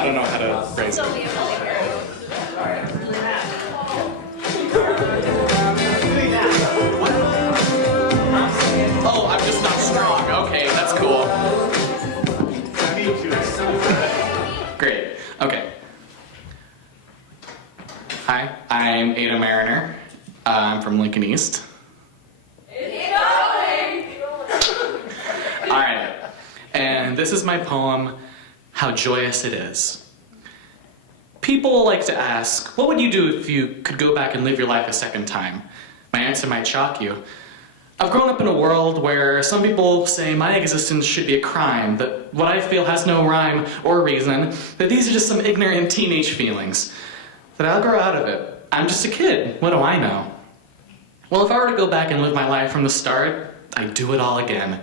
I don't know how to phrase it. Oh, I'm just not strong. Okay, that's cool. Great. Okay. Hi, I'm Ada Mariner. I'm from Lincoln East. All right. And this is my poem, How Joyous It Is. People like to ask, what would you do if you could go back and live your life a second time? My answer might shock you. I've grown up in a world where some people say my existence should be a crime, that what I feel has no rhyme or reason, that these are just some ignorant teenage feelings, that I'll grow out of it. I'm just a kid, what do I know? Well, if I were to go back and live my life from the start, I'd do it all again.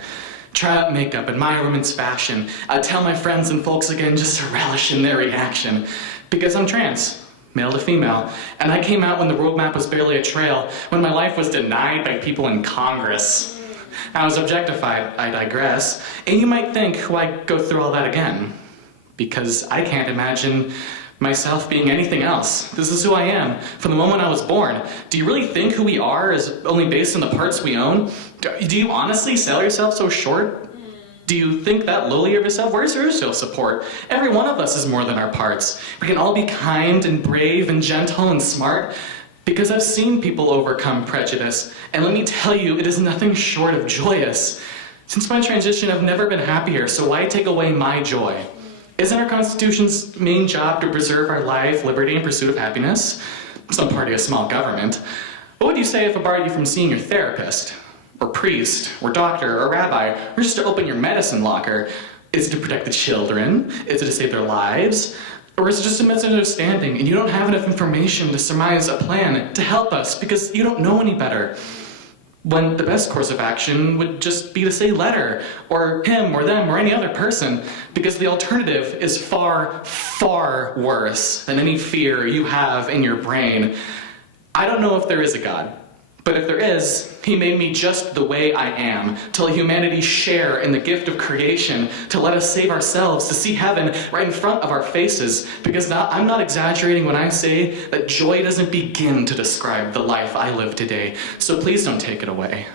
Try out makeup, admire women's fashion. I'd tell my friends and folks again just to relish in their reaction. Because I'm trans, male to female, and I came out when the roadmap was barely a trail, when my life was denied by people in Congress. I was objectified, I digress, and you might think, why go through all that again? Because I can't imagine myself being anything else. This is who I am, from the moment I was born. Do you really think who we are is only based on the parts we own? Do you honestly sell yourself so short? Do you think that lowly of yourself? Where's your self-support? Every one of us is more than our parts. We can all be kind and brave and gentle and smart, because I've seen people overcome prejudice, and let me tell you, it is nothing short of joyous. Since my transition, I've never been happier, so why take away my joy? Isn't our Constitution's main job to preserve our life, liberty, and pursuit of happiness? Some party of small government. What would you say if I barred you from seeing your therapist, or priest, or doctor, or rabbi, or just to open your medicine locker? Is it to protect the children? Is it to save their lives? Or is it just a misunderstanding and you don't have enough information to surmise a plan to help us because you don't know any better? When the best course of action would just be to say letter, or him, or them, or any other person, because the alternative is far, far worse than any fear you have in your brain. I don't know if there is a God, but if there is, he made me just the way I am, to let humanity share in the gift of creation, to let us save ourselves, to see heaven right in front of our faces, because now, I'm not exaggerating when I say that joy doesn't begin to describe the life I live today, so please don't take it away.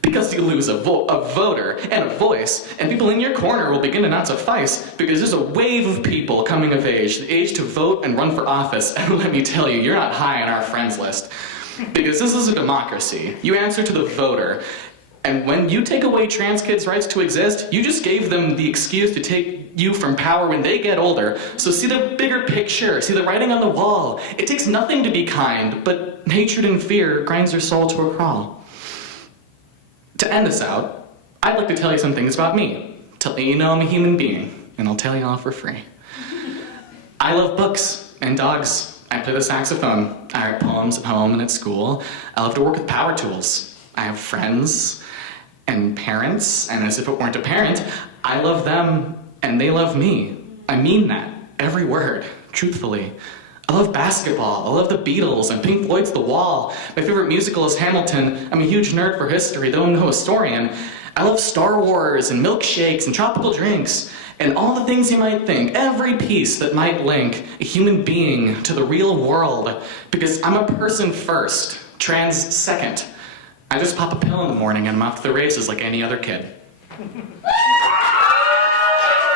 Because you lose a voter and a voice, and people in your corner will begin to not suffice, because there's a wave of people coming of age, the age to vote and run for office, and let me tell you, you're not high on our friends list. Because this is a democracy. You answer to the voter. And when you take away trans kids' rights to exist, you just gave them the excuse to take you from power when they get older. So see the bigger picture, see the writing on the wall. It takes nothing to be kind, but hatred and fear grinds your soul to a crawl. To end this out, I'd like to tell you some things about me. To let you know I'm a human being, and I'll tell you all for free. I love books and dogs. I play the saxophone. I write poems at home and at school. I love to work with power tools. I have friends and parents, and as if it weren't apparent, I love them and they love me. I mean that, every word, truthfully. I love basketball. I love the Beatles and Pink Floyd's The Wall. My favorite musical is Hamilton. I'm a huge nerd for history, though I'm no historian. I love Star Wars and milkshakes and tropical drinks. And all the things you might think, every piece that might link a human being to the real world, because I'm a person first, trans second. I just pop a pill in the morning and I'm off to the races like any other kid.